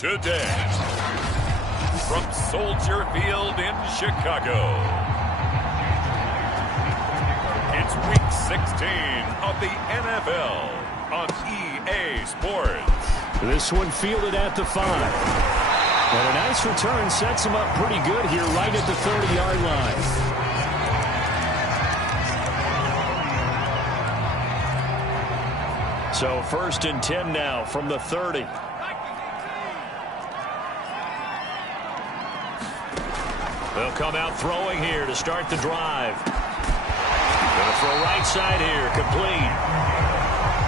today. From Soldier Field in Chicago, it's Week 16 of the NFL on EA Sports. This one fielded at the 5. And a nice return sets him up pretty good here right at the 30-yard line. So 1st and 10 now from the 30. They'll come out throwing here to start the drive. Going to throw right side here, complete.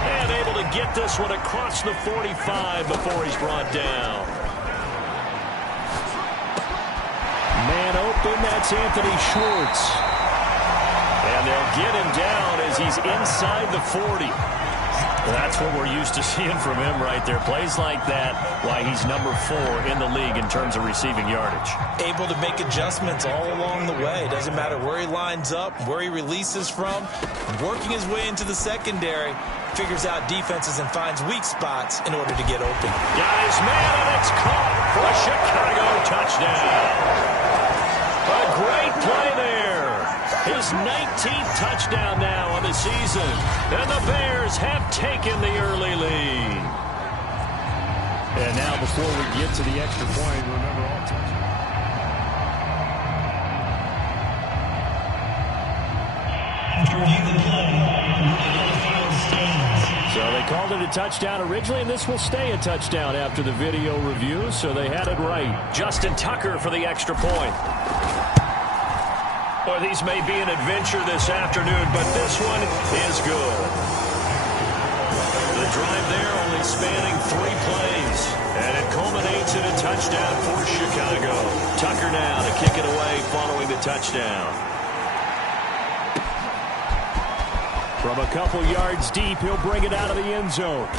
And able to get this one across the 45 before he's brought down. Man open, that's Anthony Schwartz. And they'll get him down as he's inside the 40. That's what we're used to seeing from him right there. Plays like that, why he's number 4 in the league in terms of receiving yardage. Able to make adjustments all along the way. Doesn't matter where he lines up, where he releases from. Working his way into the secondary. Figures out defenses and finds weak spots in order to get open. Got his man, and it's caught for a Chicago touchdown. A great play there. His 19th touchdown now on the season. And the Bears have taken the early lead. And now before we get to the extra point, remember all touchdowns. So they called it a touchdown originally, and this will stay a touchdown after the video review, so they had it right. Justin Tucker for the extra point. Well, these may be an adventure this afternoon, but this one is good. The drive there only spanning 3 plays, and it culminates in a touchdown for Chicago. Tucker now to kick it away following the touchdown. From a couple yards deep, he'll bring it out of the end zone.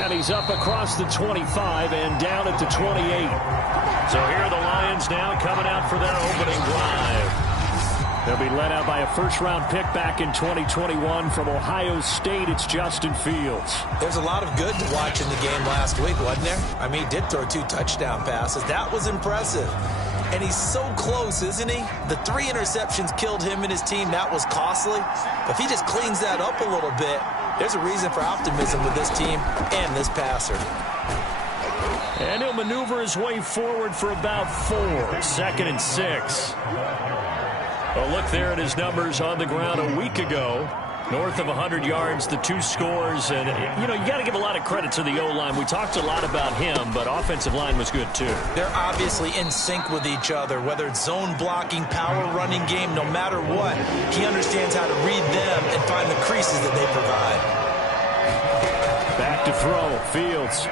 And he's up across the 25 and down at the 28. So here are the Lions now coming out for their opening drive. They'll be led out by a first-round pick back in 2021 from Ohio State. It's Justin Fields. There's a lot of good to watch in the game last week, wasn't there? I mean, he did throw 2 touchdown passes. That was impressive. And he's so close, isn't he? The 3 interceptions killed him and his team. That was costly. But if he just cleans that up a little bit, there's a reason for optimism with this team and this passer. And he'll maneuver his way forward for about 4. 2nd and 6. A look there at his numbers on the ground a week ago. North of 100 yards, the 2 scores. And, you know, you got to give a lot of credit to the O-line. We talked a lot about him, but offensive line was good, too. They're obviously in sync with each other, whether it's zone blocking, power running game, no matter what. He understands how to read them and find the creases that they provide. Back to throw. Fields.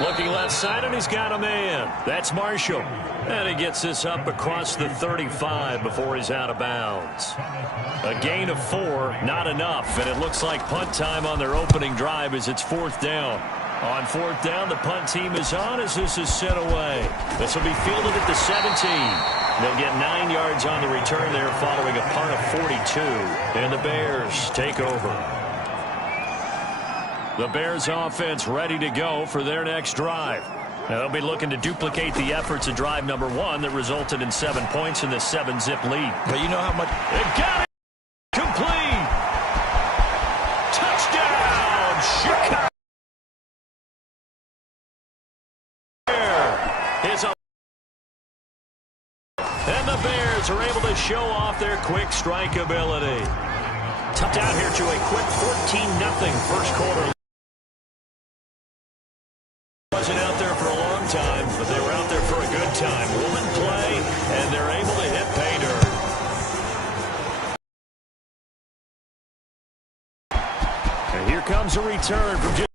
Looking left side, and he's got a man. That's Marshall. And he gets this up across the 35 before he's out of bounds. A gain of 4, not enough. And it looks like punt time on their opening drive as it's 4th down. On 4th down, the punt team is on as this is sent away. This will be fielded at the 17. They'll get 9 yards on the return there following a punt of 42. And the Bears take over. The Bears offense ready to go for their next drive. Now they'll be looking to duplicate the efforts of drive number 1 that resulted in 7 points in the 7-zip lead. But you know how much... They've got it! Complete! Touchdown! Chicago! And the Bears are able to show off their quick strike ability. Tucked out here to a quick 14-0 first quarter. Wasn't out there for a long time, but they were out there for a good time. Woman play, and they're able to hit pay dirt. And here comes a return from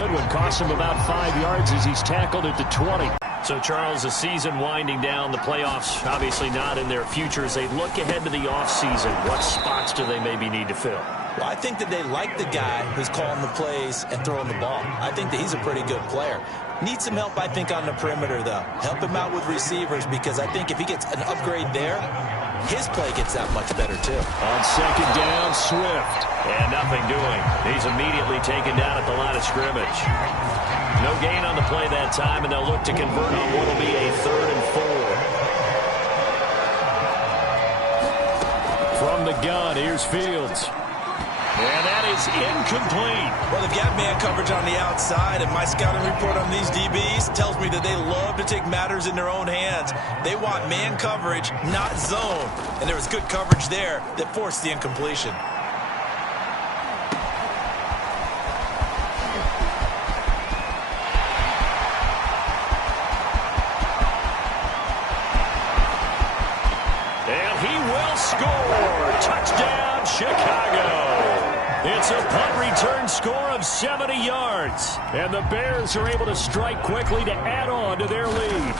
Goodwin. Cost him about 5 yards as he's tackled at the 20. So, Charles, the season winding down, the playoffs obviously not in their future. As they look ahead to the offseason, what spots do they maybe need to fill? Well, I think that they like the guy who's calling the plays and throwing the ball. I think that he's a pretty good player. Needs some help, I think, on the perimeter, though. Help him out with receivers, because I think if he gets an upgrade there, his play gets that much better too. On second down, Swift. And nothing doing. He's immediately taken down at the line of scrimmage. No gain on the play that time, and they'll look to convert on what will be a 3rd and 4. From the gun, here's Fields. And that is incomplete. Well, they've got man coverage on the outside, and my scouting report on these DBs tells me that they love to take matters in their own hands. They want man coverage, not zone. And there was good coverage there that forced the incompletion. And he will score. Touchdown, Chicago. It's a punt return score of 70 yards. And the Bears are able to strike quickly to add on to their lead.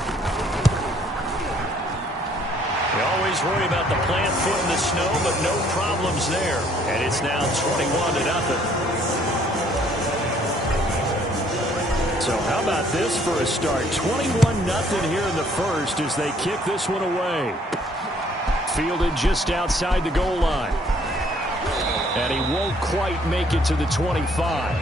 You always worry about the plant foot in the snow, but no problems there. And it's now 21-0. So how about this for a start? 21-0 here in the first as they kick this one away. Fielded just outside the goal line. And he won't quite make it to the 25.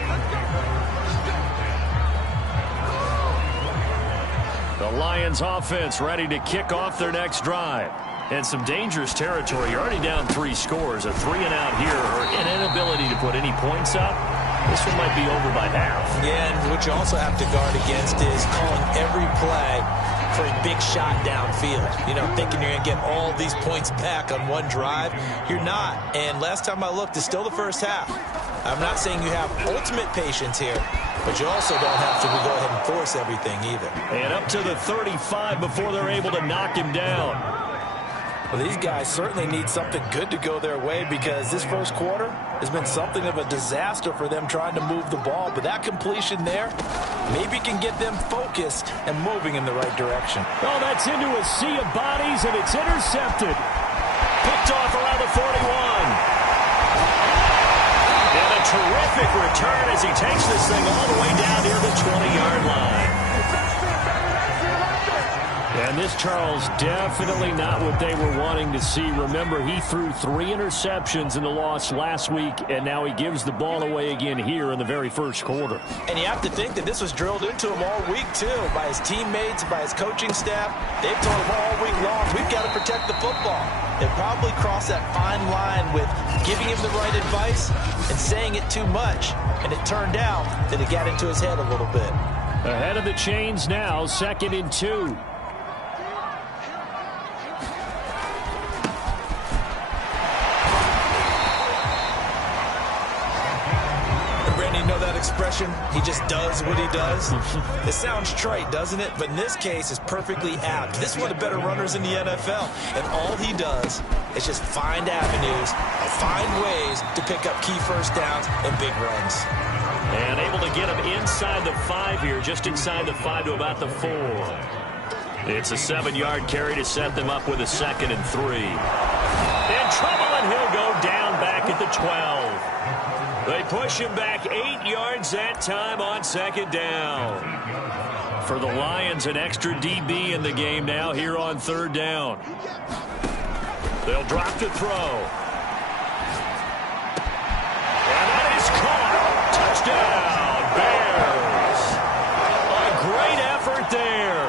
The Lions offense ready to kick off their next drive. And some dangerous territory. You're already down 3 scores. A 3-and-out here or an inability to put any points up. This one might be over by half. Yeah, and what you also have to guard against is calling every play for a big shot downfield. You know, thinking you're going to get all these points back on one drive. You're not. And last time I looked, it's still the first half. I'm not saying you have ultimate patience here, but you also don't have to go ahead and force everything either. And up to the 35 before they're able to knock him down. Well, these guys certainly need something good to go their way because this first quarter has been something of a disaster for them trying to move the ball. But that completion there maybe can get them focused and moving in the right direction. Oh, that's into a sea of bodies, and it's intercepted. Picked off around the 41. And a terrific return as he takes this thing all the way down near the 20-yard line. And this, Charles, definitely not what they were wanting to see. Remember, he threw 3 interceptions in the loss last week, and now he gives the ball away again here in the very first quarter. And you have to think that this was drilled into him all week, too, by his teammates, by his coaching staff. They've told him all week long, we've got to protect the football. They probably crossed that fine line with giving him the right advice and saying it too much. And it turned out that it got into his head a little bit. Ahead of the chains now, 2nd and 2. Expression, he just does what he does. It sounds trite, doesn't it? But in this case, it's perfectly apt. This is one of the better runners in the NFL, and all he does is just find avenues, find ways to pick up key first downs and big runs. And able to get him inside the 5 here, just inside the 5 to about the 4. It's a 7-yard carry to set them up with a 2nd and 3. In trouble, and he'll go down back at the 12. They push him back 8 yards that time on 2nd down. For the Lions, an extra DB in the game now here on 3rd down. They'll drop the throw. And that is caught. Touchdown, Bears. A great effort there.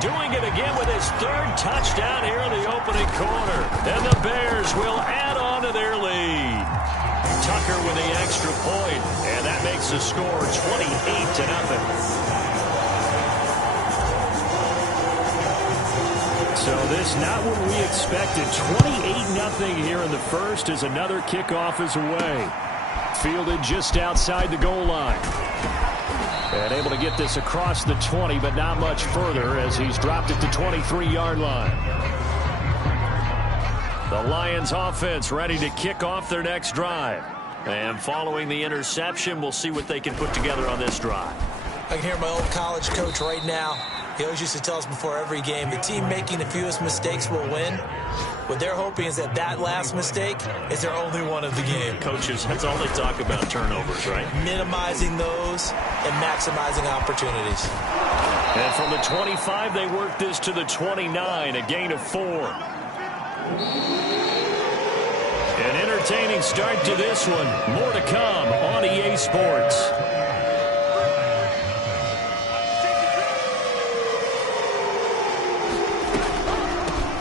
Doing it again with his 3rd touchdown here in the opening quarter. And the Bears will add on to their lead. Tucker with the extra point, and that makes the score 28-0. So this not what we expected. 28-0 here in the first as another kickoff is away. Fielded just outside the goal line. And able to get this across the 20, but not much further as he's dropped it to 23-yard line. The Lions offense ready to kick off their next drive. And following the interception, we'll see what they can put together on this drive. I can hear my old college coach right now. He always used to tell us before every game, the team making the fewest mistakes will win. What they're hoping is that that last mistake is their only one of the game. Coaches, that's all they talk about, turnovers, right? Minimizing those and maximizing opportunities. And from the 25, they work this to the 29, a gain of 4. An entertaining start to this one. More to come on EA Sports.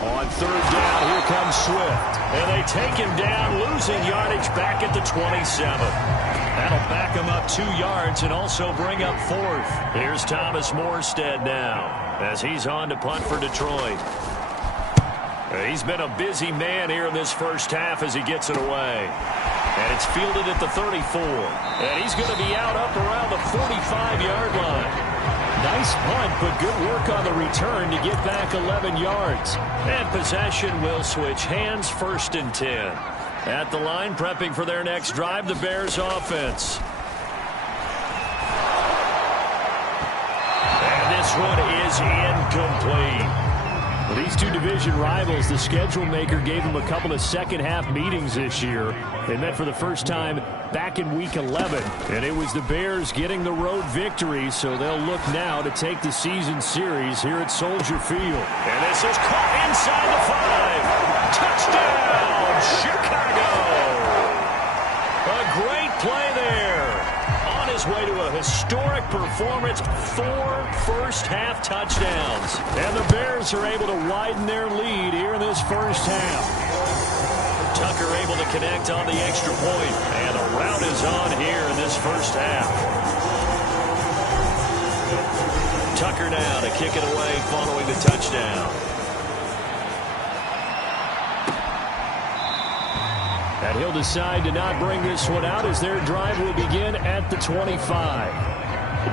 On third down, here comes Swift. And they take him down, losing yardage back at the 27. That'll back him up 2 yards and also bring up fourth. Here's Thomas Morstead now as he's on to punt for Detroit. He's been a busy man here in this first half as he gets it away. And it's fielded at the 34. And he's going to be out up around the 45-yard line. Nice punt, but good work on the return to get back 11 yards. And possession will switch hands, 1st and 10. At the line, prepping for their next drive, the Bears offense. And this one is incomplete. Well, these two division rivals, the schedule maker gave them a couple of second-half meetings this year. They met for the first time back in Week 11, and it was the Bears getting the road victory, so they'll look now to take the season series here at Soldier Field. And this is caught inside the 5. Touchdown, Chicago! A great play there. On his way to a historic performance, 4 first-half touchdowns. And the Bears are able to widen their lead here in this first half. Tucker able to connect on the extra point. And the route is on here in this first half. Tucker now to kick it away following the touchdown. And he'll decide to not bring this one out as their drive will begin at the 25.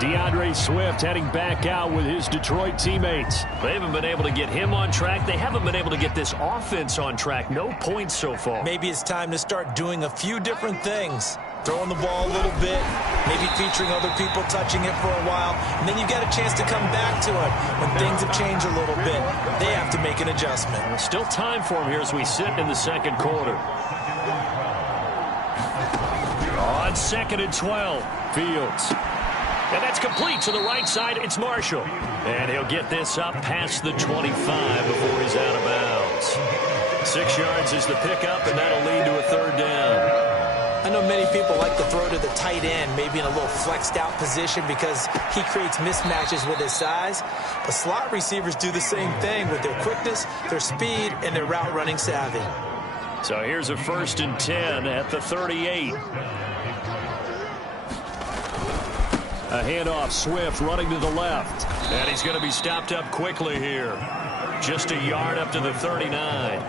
DeAndre Swift heading back out with his Detroit teammates. They haven't been able to get him on track. They haven't been able to get this offense on track. No points so far. Maybe it's time to start doing a few different things. Throwing the ball a little bit, maybe featuring other people touching it for a while, and then you get a chance to come back to it when things have changed a little bit. They have to make an adjustment. There's still time for him here as we sit in the second quarter. On 2nd and 12, Fields. And that's complete to the right side. It's Marshall. And he'll get this up past the 25 before he's out of bounds. 6 yards is the pickup, and that'll lead to a third down. I know many people like to throw to the tight end, maybe in a little flexed out position because he creates mismatches with his size. But slot receivers do the same thing with their quickness, their speed, and their route running savvy. So here's a 1st and 10 at the 38. A handoff, Swift running to the left. And he's going to be stopped up quickly here. Just a yard up to the 39.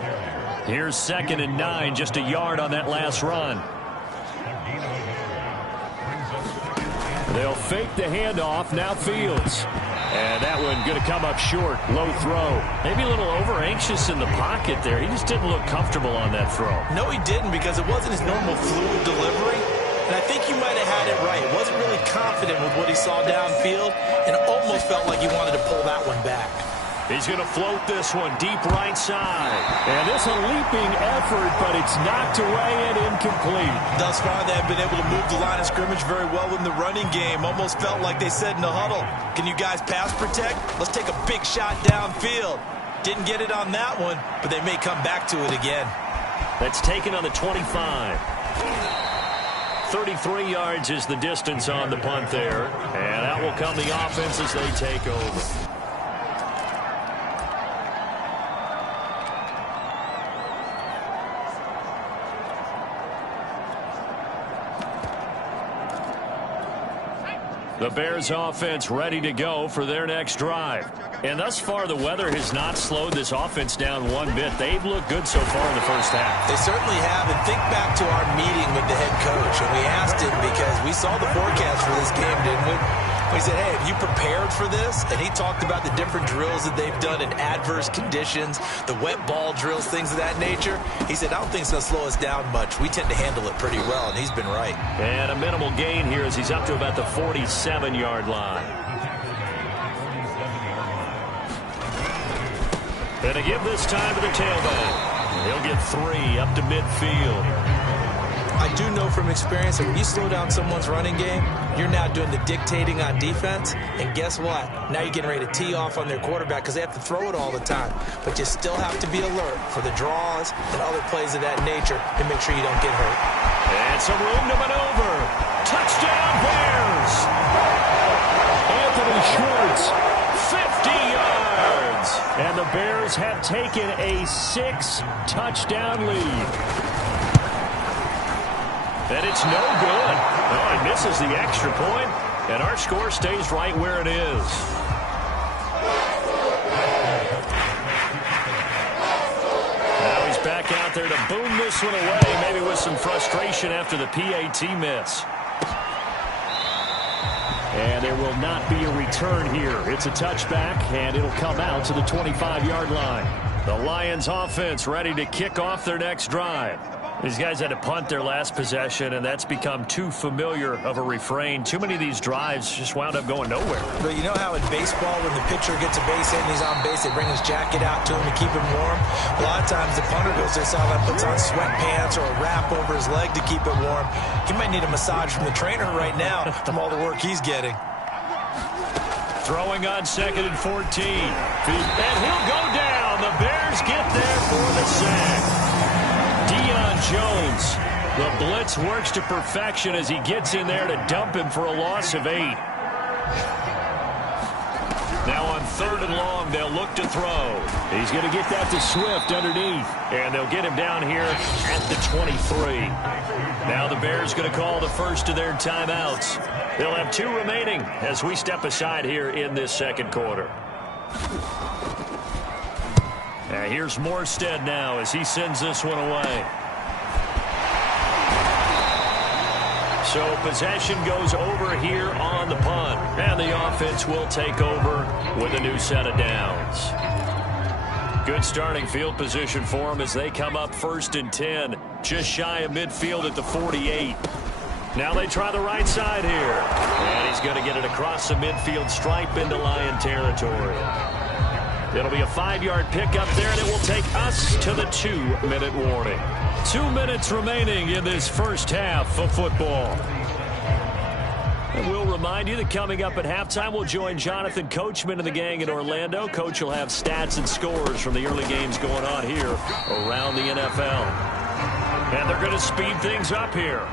Here's 2nd and 9, just a yard on that last run. They'll fake the handoff, now Fields. And that one going to come up short, low throw. Maybe a little over-anxious in the pocket there. He just didn't look comfortable on that throw. No, he didn't, because it wasn't his normal fluid delivery. And I think you might have had it right. He wasn't really confident with what he saw downfield and almost felt like he wanted to pull that one back. He's going to float this one deep right side. And it's a leaping effort, but it's knocked away and incomplete. Thus far, they have been able to move the line of scrimmage very well in the running game. Almost felt like they said in the huddle, can you guys pass protect? Let's take a big shot downfield. Didn't get it on that one, but they may come back to it again. That's taken on the 25. 33 yards is the distance on the punt there. And out will come the offense as they take over. The Bears offense ready to go for their next drive. And thus far, the weather has not slowed this offense down one bit. They've looked good so far in the first half. They certainly have. And think back to our meeting with the head coach. And we asked him because we saw the forecast for this game, didn't we? We said, hey, have you prepared for this? And he talked about the different drills that they've done in adverse conditions, the wet ball drills, things of that nature. He said, I don't think it's going to slow us down much. We tend to handle it pretty well, and he's been right. And a minimal gain here as he's up to about the 47-yard line. And to give this time to the tailback. He'll get 3 up to midfield. I do know from experience that when you slow down someone's running game, you're now doing the dictating on defense. And guess what? Now you're getting ready to tee off on their quarterback because they have to throw it all the time. But you still have to be alert for the draws and other plays of that nature to make sure you don't get hurt. And some room to maneuver. Touchdown Bears! Anthony Schwartz, 50 yards! And the Bears have taken a 6-touchdown lead. And it's no good. Oh, he misses the extra point, and our score stays right where it is. Now he's back out there to boom this one away, maybe with some frustration after the PAT miss. And there will not be a return here. It's a touchback, and it'll come out to the 25-yard line. The Lions offense ready to kick off their next drive. These guys had to punt their last possession, and that's become too familiar of a refrain. Too many of these drives just wound up going nowhere. But you know how in baseball, when the pitcher gets a base hit and he's on base, they bring his jacket out to him to keep him warm? A lot of times the punter goes to the sideline, puts on sweatpants or a wrap over his leg to keep it warm. He might need a massage from the trainer right now from all the work he's getting. Throwing on 2nd and 14. And he'll go down. The Bears get there for the sack. Deion Jones, the blitz works to perfection as he gets in there to dump him for a loss of 8. Now on 3rd and long, they'll look to throw. He's going to get that to Swift underneath, and they'll get him down here at the 23. Now the Bears going to call the first of their timeouts. They'll have 2 remaining as we step aside here in this second quarter. Here's Morstead now as he sends this one away. So possession goes over here on the punt, and the offense will take over with a new set of downs. Good starting field position for them as they come up 1st and 10, just shy of midfield at the 48. Now they try the right side here, and he's going to get it across the midfield stripe into Lion territory. It'll be a 5-yard pickup there, and it will take us to the 2-minute warning. 2 minutes remaining in this first half of football. And we'll remind you that coming up at halftime, we'll join Jonathan Coachman and the gang in Orlando. Coach will have stats and scores from the early games going on here around the NFL. And they're going to speed things up here.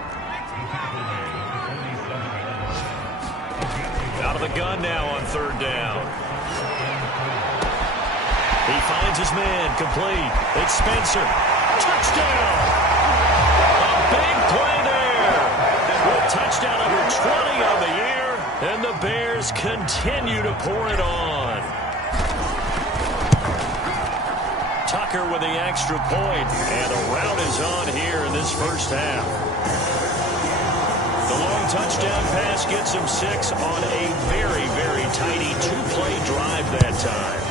Out of the gun now on 3rd down. He finds his man, complete. It's Spencer. Touchdown! A big play there. With touchdown number 20 on the year, and the Bears continue to pour it on. Tucker with the extra point, and a rout is on here in this first half. The long touchdown pass gets him 6 on a very, very tidy 2-play drive that time.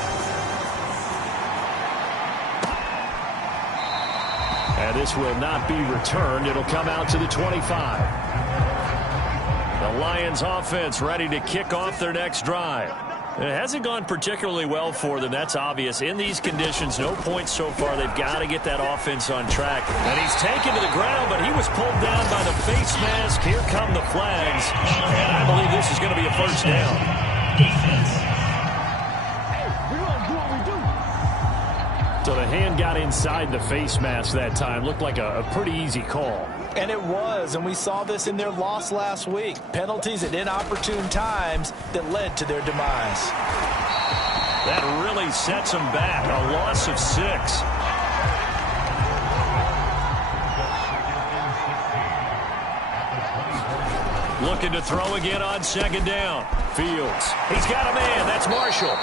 And this will not be returned. It'll come out to the 25. The Lions offense ready to kick off their next drive. It hasn't gone particularly well for them. That's obvious. In these conditions, no points so far. They've got to get that offense on track. And he's taken to the ground, but he was pulled down by the face mask. Here come the flags. And I believe this is going to be a first down. Defense. So the hand got inside the face mask that time. Looked like a pretty easy call. And it was, and we saw this in their loss last week. Penalties at inopportune times that led to their demise. That really sets them back. A loss of 6. Looking to throw again on 2nd down. Fields. He's got a man. That's Marshall.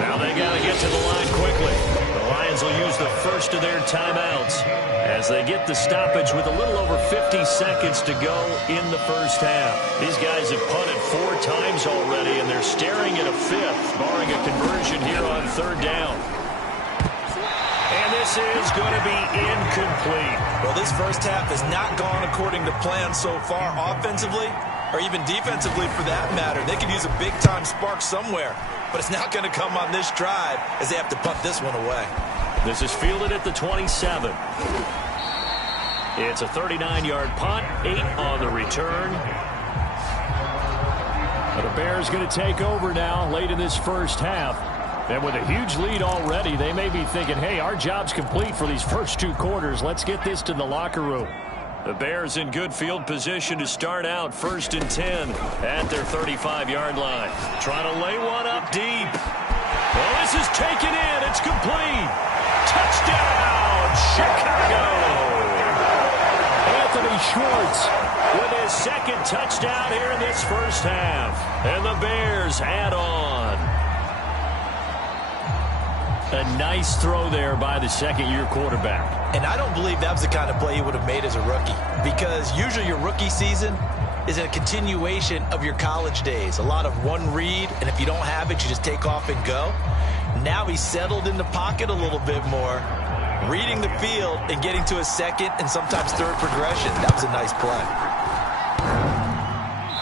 Now they got to get to the line quickly. The Lions will use the first of their timeouts as they get the stoppage with a little over 50 seconds to go in the first half. These guys have punted 4 times already, and they're staring at a 5th, barring a conversion here on 3rd down. And this is going to be incomplete. Well, this first half has not gone according to plan so far offensively, or even defensively for that matter. They could use a big-time spark somewhere, but it's not going to come on this drive as they have to punt this one away. This is fielded at the 27. It's a 39-yard punt, 8 on the return. The Bears going to take over now late in this first half. And with a huge lead already, they may be thinking, hey, our job's complete for these first 2 quarters. Let's get this to the locker room. The Bears in good field position to start out 1st and 10 at their 35-yard line. Trying to lay one up deep. Well, this is taken in. It's complete. Touchdown, Chicago. Anthony Schwartz with his 2nd touchdown here in this first half. And the Bears add on. A nice throw there by the second-year quarterback. And I don't believe that was the kind of play he would have made as a rookie, because usually your rookie season is a continuation of your college days. A lot of one read, and if you don't have it, you just take off and go. Now he's settled in the pocket a little bit more, reading the field and getting to a second and sometimes third progression. That was a nice play.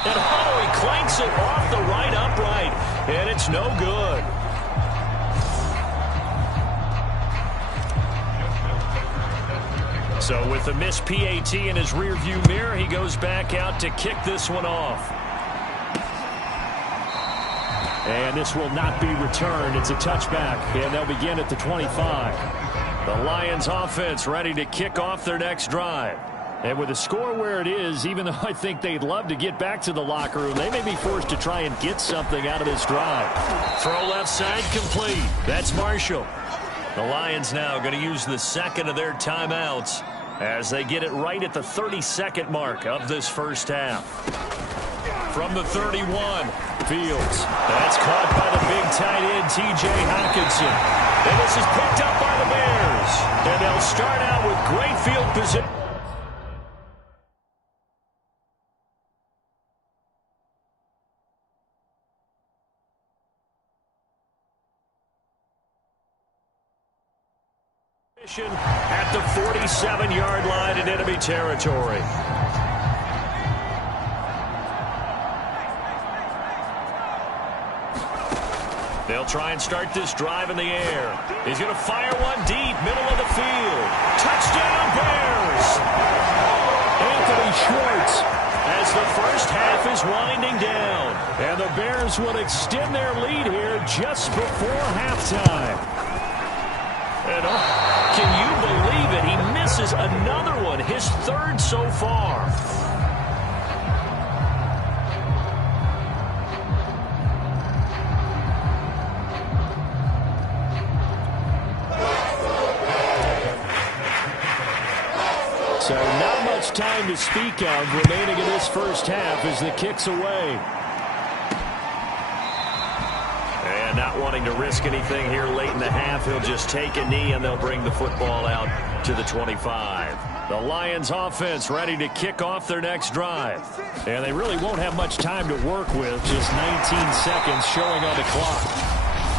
And he clanks it off the right upright, and it's no good. So with the missed PAT in his rearview mirror, he goes back out to kick this one off. And this will not be returned. It's a touchback, and they'll begin at the 25. The Lions offense ready to kick off their next drive. And with the score where it is, even though I think they'd love to get back to the locker room, they may be forced to try and get something out of this drive. Throw left side complete. That's Marshall. The Lions now going to use the 2nd of their timeouts as they get it right at the 32nd mark of this first half. From the 31, Fields. That's caught by the big tight end, T.J. Hockenson. And this is picked up by the Bears. And they'll start out with great field position. At the 47-yard line in enemy territory. They'll try and start this drive in the air. He's going to fire one deep, middle of the field. Touchdown, Bears! Anthony Schwartz. As the first half is winding down. And the Bears will extend their lead here just before halftime. And can you believe it? He misses another one, his 3rd so far. So not much time to speak of remaining in this first half as the kick's away. And not wanting to risk anything here late in the half, he'll just take a knee and they'll bring the football out to the 25. The Lions offense ready to kick off their next drive. And they really won't have much time to work with, just 19 seconds showing on the clock.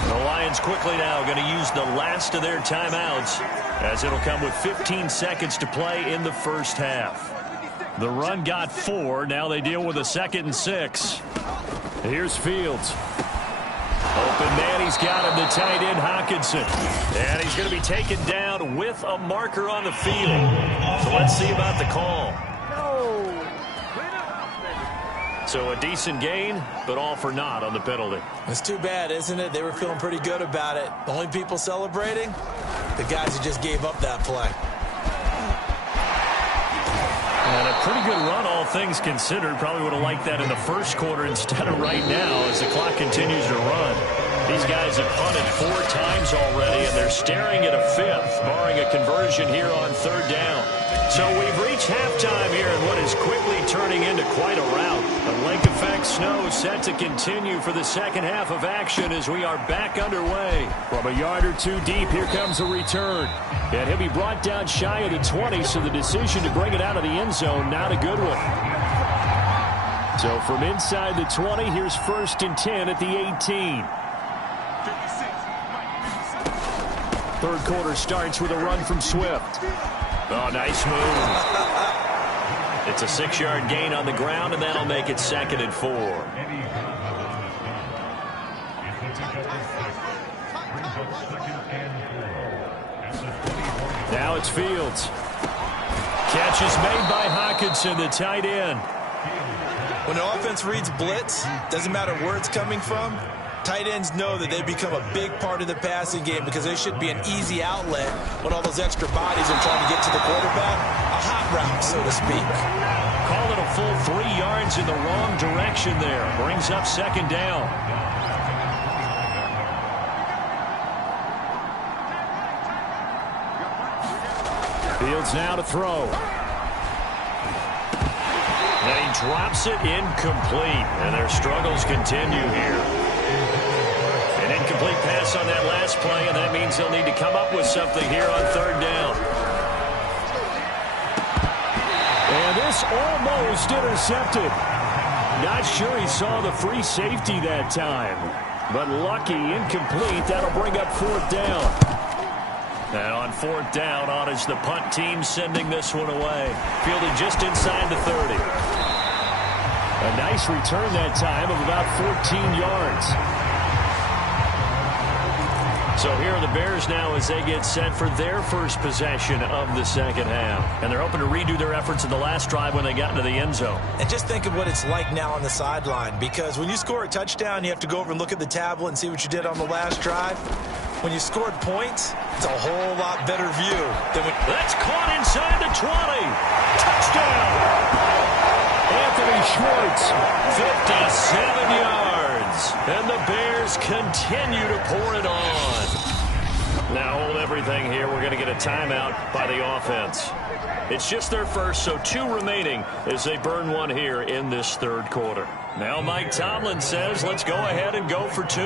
The Lions quickly now going to use the last of their timeouts as it'll come with 15 seconds to play in the first half. The run got 4. Now they deal with a 2nd and 6. Here's Fields. Open man, he's got him, the tight end, Hockenson. And he's going to be taken down with a marker on the field. So let's see about the call. So a decent gain, but all for naught on the penalty. It's too bad, isn't it? They were feeling pretty good about it. The only people celebrating, the guys who just gave up that play. And a pretty good run, all things considered. Probably would have liked that in the first quarter instead of right now as the clock continues to run. These guys have punted 4 times already, and they're staring at a 5th, barring a conversion here on 3rd down. So we've reached halftime here in what is quickly turning into quite a rout. The lake effect snow set to continue for the second half of action as we are back underway. From a yard or 2 deep, here comes a return. And he'll be brought down shy of the 20, so the decision to bring it out of the end zone, not a good one. So from inside the 20, here's 1st and 10 at the 18. Third quarter starts with a run from Swift. Oh, nice move. It's a 6-yard gain on the ground, and that'll make it 2nd and 4. Now it's Fields. Catch is made by Hockenson, the tight end. When the offense reads blitz, doesn't matter where it's coming from, tight ends know that they become a big part of the passing game because they should be an easy outlet when all those extra bodies are trying to get to the quarterback. A hot route, so to speak. Call it a full 3 yards in the wrong direction there. Brings up second down. Fields now to throw. And he drops it incomplete. And their struggles continue here. An incomplete pass on that last play, and that means they'll need to come up with something here on third down. And this almost intercepted. Not sure he saw the free safety that time. But lucky, incomplete. That'll bring up fourth down. And on fourth down, on is the punt team sending this one away. Fielded just inside the 30. A nice return that time of about 14 yards. So here are the Bears now as they get set for their first possession of the second half. And they're hoping to redo their efforts in the last drive when they got into the end zone. And just think of what it's like now on the sideline, because when you score a touchdown, you have to go over and look at the tablet and see what you did on the last drive. When you scored points, it's a whole lot better view than when... That's caught inside the 20. Touchdown. Anthony Schwartz. 57 yards. And the Bears continue to pour it on. Now hold everything here. We're going to get a timeout by the offense. It's just their first, so 2 remaining as they burn one here in this third quarter. Now Mike Tomlin says, let's go ahead and go for 2.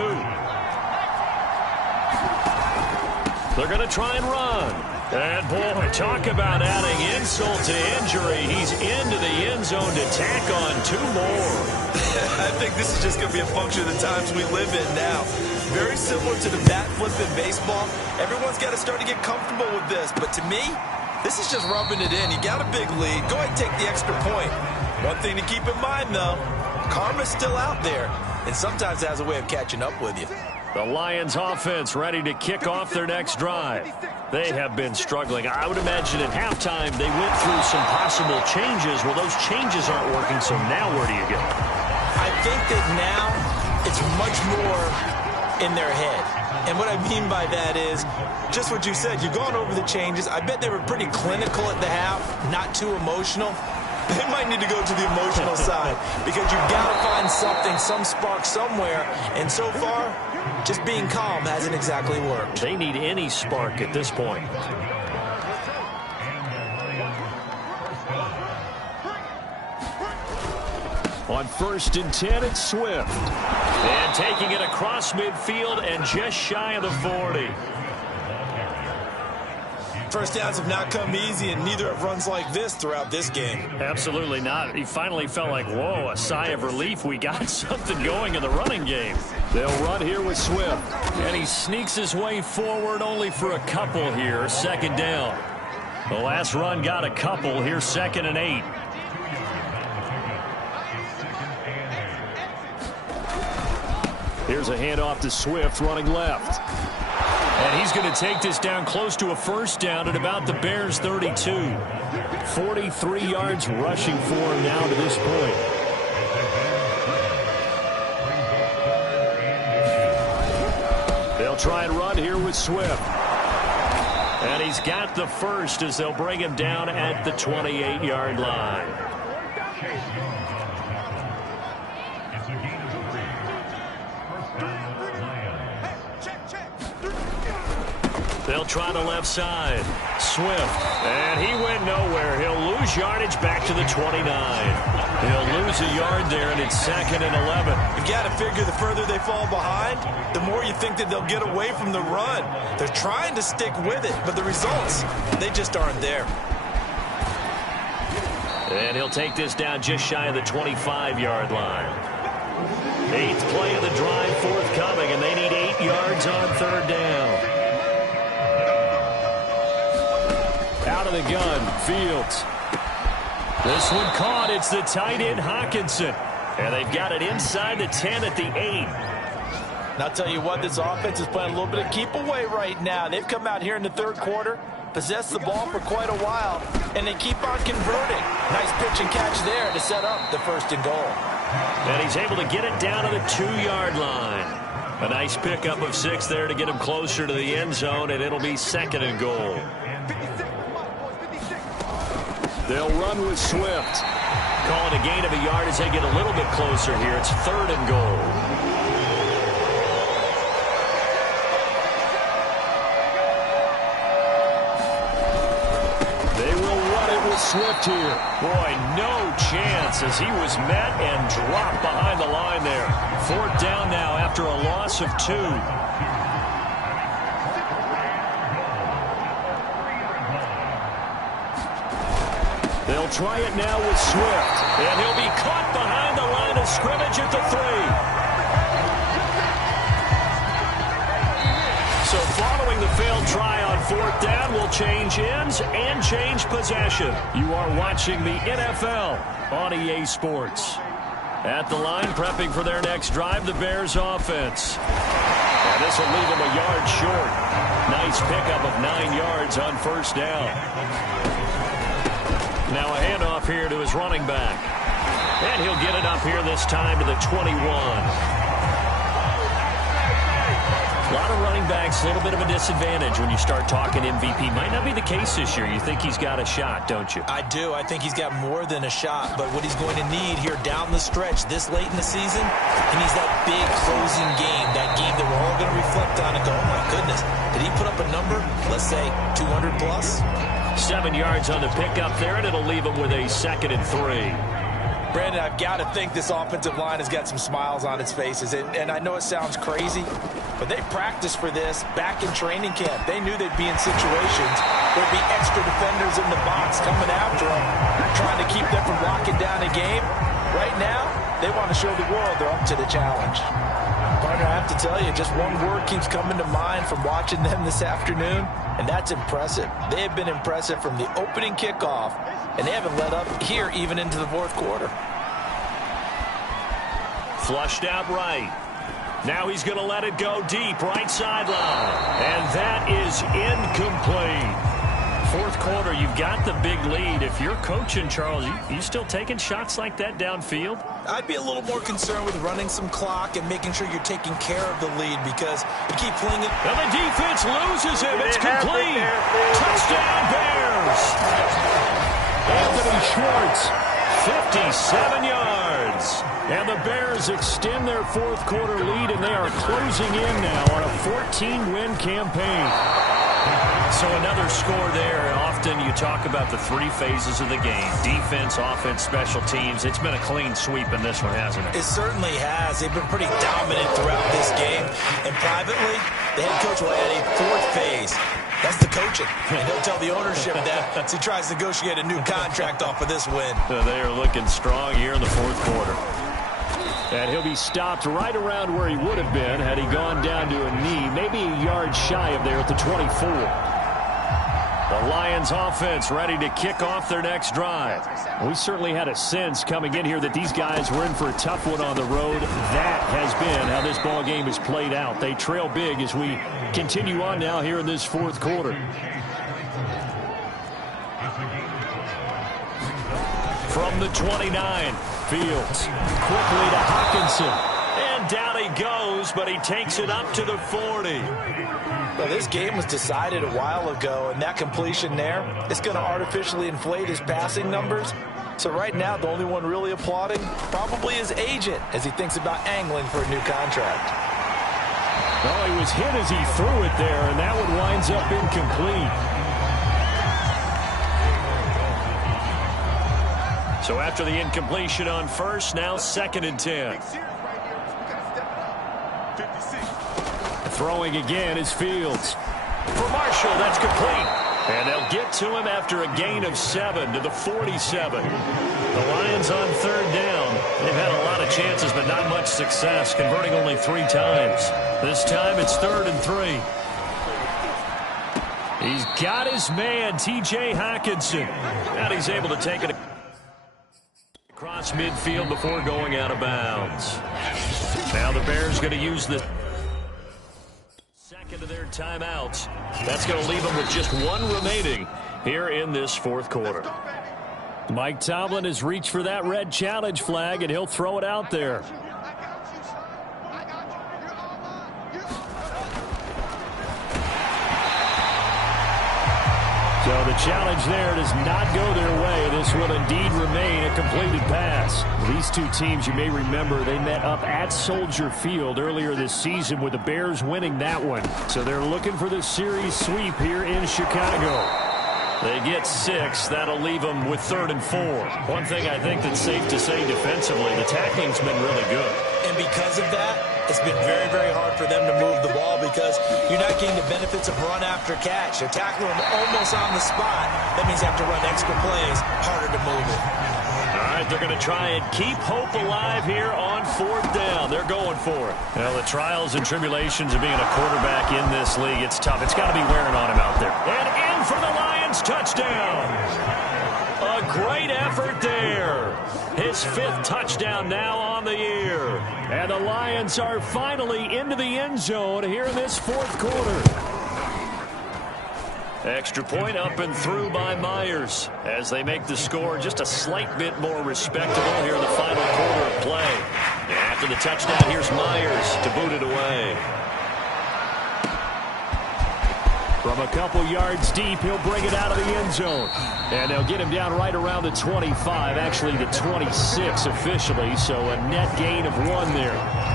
They're going to try and run. And, boy, talk about adding insult to injury. He's into the end zone to tack on 2 more. I think this is just going to be a function of the times we live in now. Very similar to the bat flip in baseball. Everyone's got to start to get comfortable with this. But to me, this is just rubbing it in. You got a big lead. Go ahead and take the extra point. One thing to keep in mind, though, karma's still out there. And sometimes it has a way of catching up with you. The Lions offense ready to kick off their next drive. They have been struggling. I would imagine at halftime they went through some possible changes. Well, those changes aren't working, so now where do you go? I think that now it's much more in their head. And what I mean by that is just what you said. You've gone over the changes. I bet they were pretty clinical at the half, not too emotional. They might need to go to the emotional side because you've got to find something, some spark somewhere. And so far, just being calm hasn't exactly worked. They need any spark at this point. On 1st and 10, it's Swift. And taking it across midfield and just shy of the 40. First downs have not come easy, and neither have runs like this throughout this game. Absolutely not. He finally felt like, whoa, a sigh of relief. We got something going in the running game. They'll run here with Swift. And he sneaks his way forward only for a couple here. Second down. The last run got a couple. Here's 2nd and 8. Here's a handoff to Swift running left. And he's going to take this down close to a first down at about the Bears' 32. 43 yards rushing for him now to this point. They'll try and run here with Swift. And he's got the first as they'll bring him down at the 28-yard line. They'll try the left side. Swift. And he went nowhere. He'll lose yardage back to the 29. He'll lose a yard there, and it's 2nd and 11. You've got to figure the further they fall behind, the more you think that they'll get away from the run. They're trying to stick with it, but the results, they just aren't there. And he'll take this down just shy of the 25-yard line. 8th play of the drive forthcoming, and they need 8 yards on third down. Out of the gun, Fields. This one caught. It's the tight end, Hockenson. And they've got it inside the 10 at the 8. And I'll tell you what, this offense is playing a little bit of keep away right now. They've come out here in the third quarter, possessed the ball for quite a while, and they keep on converting. Nice pitch and catch there to set up the 1st and goal. And he's able to get it down to the 2-yard line. A nice pickup of 6 there to get him closer to the end zone, and it'll be 2nd and goal. They'll run with Swift. Calling a gain of a yard as they get a little bit closer here. It's 3rd and goal. Swift here. Boy, no chance as he was met and dropped behind the line there. 4th down now after a loss of 2. They'll try it now with Swift. And he'll be caught behind the line of scrimmage at the 3. So following the failed try on 4th down, will change ends and change possession. You are watching the NFL on EA Sports. At the line, prepping for their next drive, the Bears offense. And this will leave them a yard short. Nice pickup of 9 yards on 1st down. Now a handoff here to his running back. And he'll get it up here this time to the 21. A lot of running backs, a little bit of a disadvantage when you start talking MVP. Might not be the case this year. You think he's got a shot, don't you? I do. I think he's got more than a shot. But what he's going to need here down the stretch this late in the season, he needs that big closing game, that game that we're all going to reflect on and go, oh, my goodness, did he put up a number, let's say, 200 plus? 7 yards on the pickup there, and it'll leave him with a 2nd and 3. Brandon, I've got to think this offensive line has got some smiles on its faces. And I know it sounds crazy, but they practiced for this back in training camp. They knew they'd be in situations where there'd be extra defenders in the box coming after them, trying to keep them from locking down a game. Right now, they want to show the world they're up to the challenge. Partner, I have to tell you, just one word keeps coming to mind from watching them this afternoon, and that's impressive. They have been impressive from the opening kickoff, and they haven't let up here even into the 4th quarter. Flushed out right. Now he's going to let it go deep, right sideline. And that is incomplete. 4th quarter, you've got the big lead. If you're coaching, Charles, you still taking shots like that downfield? I'd be a little more concerned with running some clock and making sure you're taking care of the lead because you keep flinging. And the defense loses him. It's complete. Touchdown, Bears. Anthony Schwartz, 57 yards. And the Bears extend their 4th quarter lead, and they are closing in now on a 14-win campaign. So another score there. Often you talk about the 3 phases of the game. Defense, offense, special teams. It's been a clean sweep in this one, hasn't it? It certainly has. They've been pretty dominant throughout this game. And privately, the head coach will add a 4th phase. That's the coaching. And he'll tell the ownership that as he tries to negotiate a new contract off of this win. They are looking strong here in the 4th quarter. And he'll be stopped right around where he would have been had he gone down to a knee, maybe a yard shy of there at the 24. The Lions offense ready to kick off their next drive. We certainly had a sense coming in here that these guys were in for a tough one on the road. That has been how this ball game has played out. They trail big as we continue on now here in this 4th quarter. From the 29, Fields quickly to Hockenson. And down he goes, but he takes it up to the 40. Well, this game was decided a while ago, and that completion there, it's going to artificially inflate his passing numbers. So right now, the only one really applauding probably his agent as he thinks about angling for a new contract. Well, he was hit as he threw it there, and that one winds up incomplete. So after the incompletion on 1st, now 2nd and 10. Throwing again is Fields. For Marshall, that's complete. And they'll get to him after a gain of 7 to the 47. The Lions on 3rd down. They've had a lot of chances, but not much success, converting only 3 times. This time it's 3rd and 3. He's got his man, T.J. Hockenson. And he's able to take it across midfield before going out of bounds. Now the Bears going to use the 2nd into their timeouts. That's going to leave them with just one remaining here in this fourth quarter. Mike Tomlin has reached for that red challenge flag, and he'll throw it out there. So the challenge there does not go their way. This will indeed remain a completed pass. These two teams, you may remember, they met up at Soldier Field earlier this season with the Bears winning that one. So they're looking for the series sweep here in Chicago. They get 6. That'll leave them with 3rd and 4. One thing I think that's safe to say defensively, the tackling's been really good. And because of that, it's been very, very hard for them to move the ball because you're not getting the benefits of run after catch. They're tackling them almost on the spot. That means they have to run extra plays, harder to move it. All right, they're going to try and keep hope alive here on 4th down. They're going for it. Well, the trials and tribulations of being a quarterback in this league, it's tough. It's got to be wearing on him out there. And in for the Lions touchdown. A great effort there. His 5th touchdown now on the year. And the Lions are finally into the end zone here in this fourth quarter. Extra point up and through by Myers as they make the score just a slight bit more respectable here in the final quarter of play. And after the touchdown, here's Myers to boot it away. From a couple yards deep, he'll bring it out of the end zone. And they'll get him down right around the 25, actually the 26 officially, so a net gain of 1 there.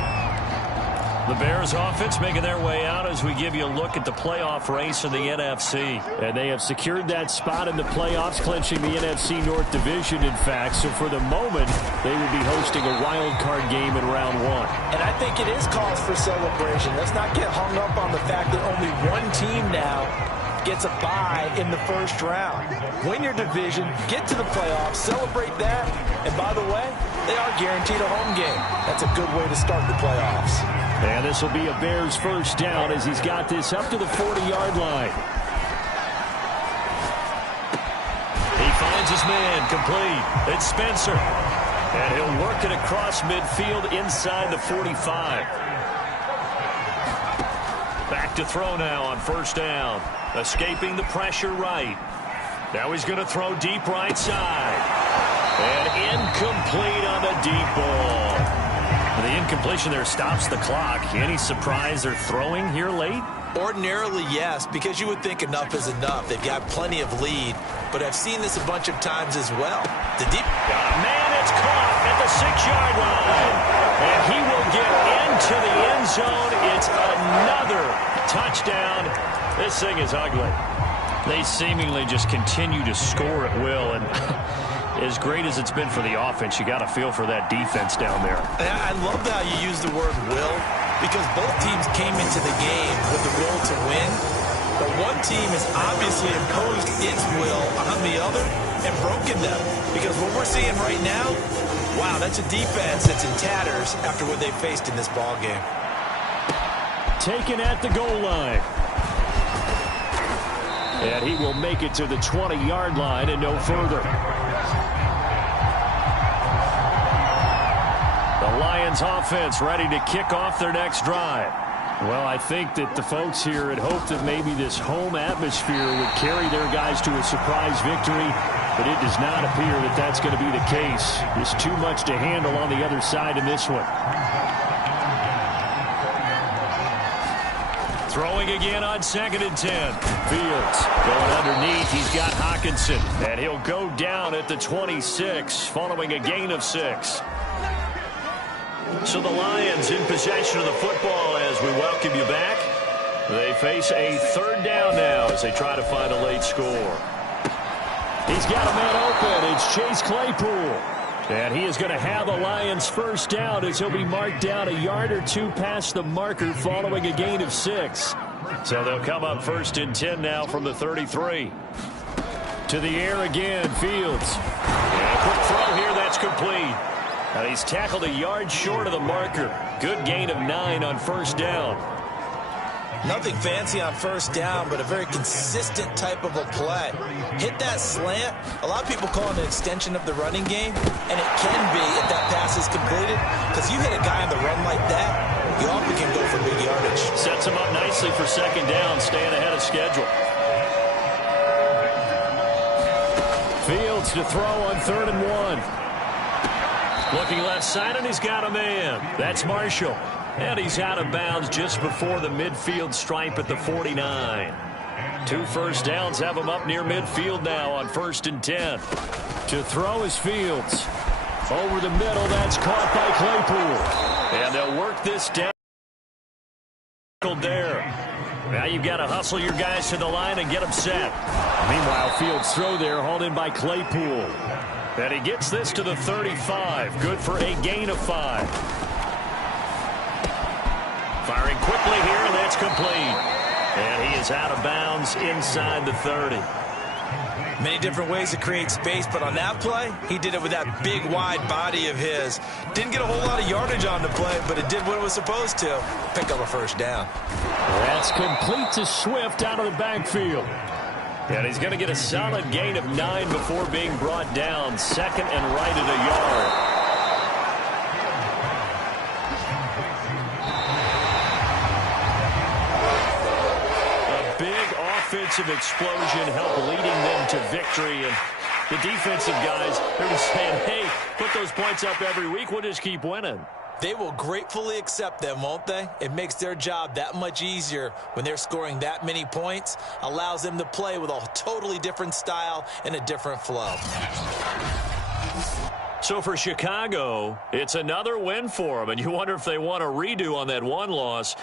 The Bears offense making their way out as we give you a look at the playoff race in the NFC. And they have secured that spot in the playoffs, clinching the NFC North Division, in fact. So for the moment, they will be hosting a wild card game in round 1. And I think it is cause for celebration. Let's not get hung up on the fact that only one team now gets a bye in the first round. Win your division, get to the playoffs, celebrate that, and by the way, they are guaranteed a home game. That's a good way to start the playoffs. And this will be a Bears first down as he's got this up to the 40-yard line. He finds his man complete. It's Spencer. And he'll work it across midfield inside the 45. Back to throw now on first down. Escaping the pressure right. Now he's going to throw deep right side. And incomplete on the deep ball. The incompletion there stops the clock. Any surprise they're throwing here late? Ordinarily, yes, because you would think enough is enough. They've got plenty of lead, but I've seen this a bunch of times as well. The deep... Man, it's caught at the 6-yard line. And he will get into the end zone. It's another touchdown. This thing is ugly. They seemingly just continue to score at will, and as great as it's been for the offense, you got to feel for that defense down there. I love how you use the word will, because both teams came into the game with the will to win, but one team has obviously imposed its will on the other and broken them, because what we're seeing right now, wow, that's a defense that's in tatters after what they faced in this ball game. Taken at the goal line. And he will make it to the 20-yard line and no further. The Lions offense ready to kick off their next drive. Well, I think that the folks here had hoped that maybe this home atmosphere would carry their guys to a surprise victory, but it does not appear that that's going to be the case. There's too much to handle on the other side in this one. Throwing again on 2nd and 10. Fields going underneath. He's got Hockenson. And he'll go down at the 26 following a gain of 6. So the Lions in possession of the football as we welcome you back. They face a 3rd down now as they try to find a late score. He's got a man open. It's Chase Claypool. And he is going to have the Lions first down as he'll be marked down a yard or 2 past the marker following a gain of 6. So they'll come up 1st and 10 now from the 33. To the air again, Fields. And a quick throw here, that's complete. And he's tackled a yard short of the marker. Good gain of 9 on first down. Nothing fancy on first down, but a very consistent type of a play. Hit that slant. A lot of people call it an extension of the running game, and it can be if that pass is completed, because you hit a guy on the run like that, You often can go for big yardage. Sets him up nicely for second down, staying ahead of schedule. Fields to throw on 3rd and 1. Looking left side, and he's got a man. That's Marshall. And he's out of bounds just before the midfield stripe at the 49. 2 first downs have him up near midfield now on 1st and 10. To throw is Fields. Over the middle, that's caught by Claypool. And they'll work this down there. Now you've got to hustle your guys to the line and get them set. Meanwhile, Fields' throw there hauled in by Claypool. And he gets this to the 35. Good for a gain of 5. Firing quickly here, and that's complete. And he is out of bounds inside the 30. Many different ways to create space, but on that play, he did it with that big, wide body of his. Didn't get a whole lot of yardage on the play, but it did what it was supposed to. Pick up a first down. That's complete to Swift out of the backfield. And he's going to get a solid gain of 9 before being brought down. 2nd and right at a yard. Offensive explosion helped leading them to victory, and the defensive guys are just saying, hey, put those points up every week, we'll just keep winning. They will gratefully accept them, won't they? It makes their job that much easier when they're scoring that many points, allows them to play with a totally different style and a different flow. So for Chicago, it's another win for them, and you wonder if they want a redo on that one loss.